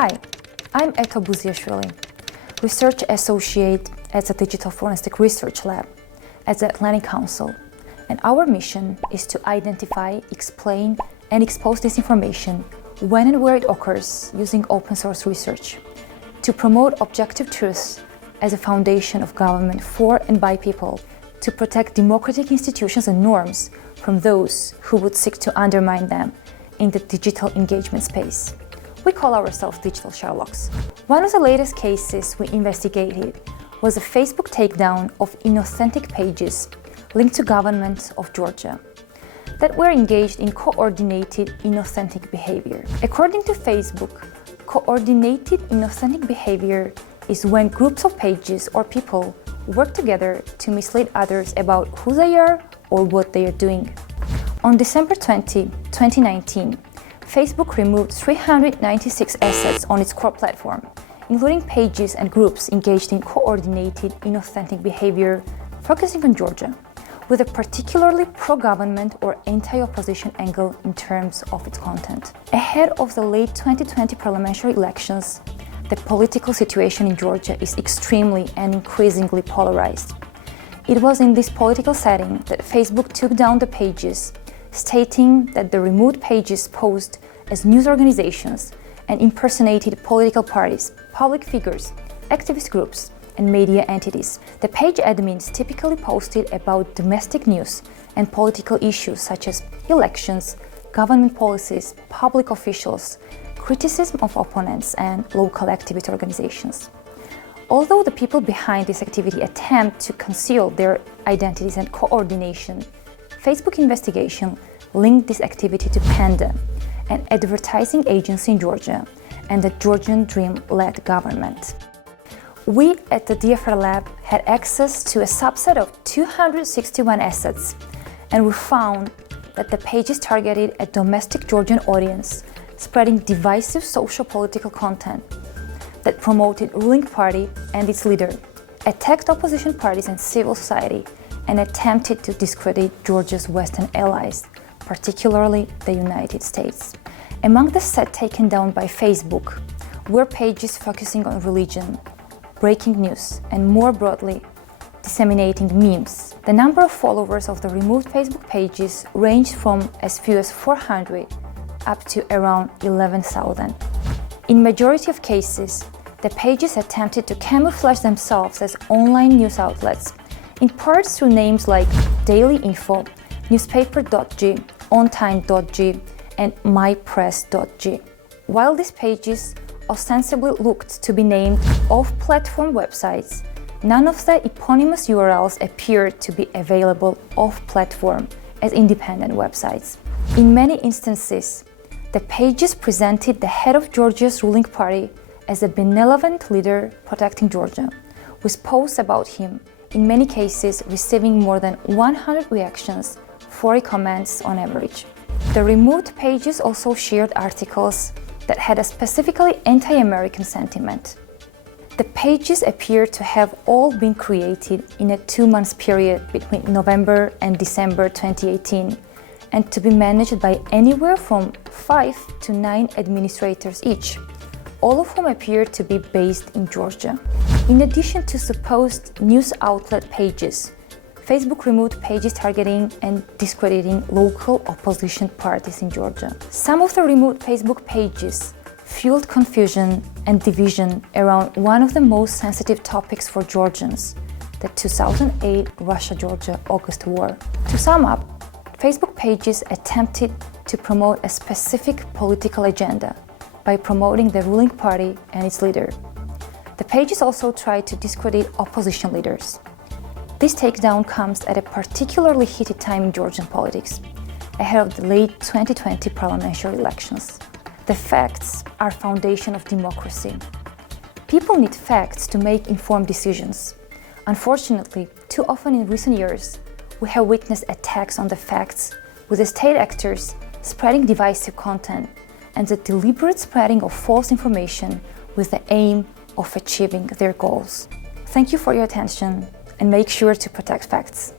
Hi, I'm Eto Buziashvili, Research Associate at the Digital Forensic Research Lab at the Atlantic Council, and our mission is to identify, explain, and expose disinformation when and where it occurs using open source research, to promote objective truths as a foundation of government for and by people, to protect democratic institutions and norms from those who would seek to undermine them in the digital engagement space. We call ourselves digital Sherlocks. One of the latest cases we investigated was a Facebook takedown of inauthentic pages linked to government of Georgia that were engaged in coordinated inauthentic behavior. According to Facebook, coordinated inauthentic behavior is when groups of pages or people work together to mislead others about who they are or what they are doing. On December 20, 2019, Facebook removed 396 assets on its core platform, including pages and groups engaged in coordinated inauthentic behavior focusing on Georgia, with a particularly pro-government or anti-opposition angle in terms of its content. Ahead of the late 2020 parliamentary elections, the political situation in Georgia is extremely and increasingly polarized. It was in this political setting that Facebook took down the pages, stating that the removed pages posed as news organizations and impersonated political parties, public figures, activist groups, and media entities. The page admins typically posted about domestic news and political issues such as elections, government policies, public officials, criticism of opponents, and local activist organizations. Although the people behind this activity attempt to conceal their identities and coordination, Facebook investigation linked this activity to Panda, an advertising agency in Georgia, and the Georgian Dream-led government. We at the DFR Lab had access to a subset of 261 assets, and we found that the pages targeted a domestic Georgian audience, spreading divisive social-political content that promoted ruling party and its leader, attacked opposition parties and civil society, and attempted to discredit Georgia's Western allies, particularly the United States. Among the set taken down by Facebook were pages focusing on religion, breaking news, and more broadly, disseminating memes. The number of followers of the removed Facebook pages ranged from as few as 400 up to around 11,000. In majority of cases, the pages attempted to camouflage themselves as online news outlets, in part through names like Daily Info, Newspaper.g, OnTime.g, and MyPress.g. While these pages ostensibly looked to be named off-platform websites, none of the eponymous URLs appeared to be available off-platform as independent websites. In many instances, the pages presented the head of Georgia's ruling party as a benevolent leader protecting Georgia, with posts about him, in many cases receiving more than 100 reactions, 40 comments on average. The removed pages also shared articles that had a specifically anti-American sentiment. The pages appear to have all been created in a 2-month period between November and December 2018, and to be managed by anywhere from 5 to 9 administrators each, all of whom appear to be based in Georgia. In addition to supposed news outlet pages, Facebook removed pages targeting and discrediting local opposition parties in Georgia. Some of the removed Facebook pages fueled confusion and division around one of the most sensitive topics for Georgians, the 2008 Russia-Georgia August War. To sum up, Facebook pages attempted to promote a specific political agenda by promoting the ruling party and its leader. The pages also tried to discredit opposition leaders. This takedown comes at a particularly heated time in Georgian politics, ahead of the late 2020 parliamentary elections. The facts are foundation of democracy. People need facts to make informed decisions. Unfortunately, too often in recent years, we have witnessed attacks on the facts, with the state actors spreading divisive content and the deliberate spreading of false information with the aim of achieving their goals. Thank you for your attention, and make sure to protect facts.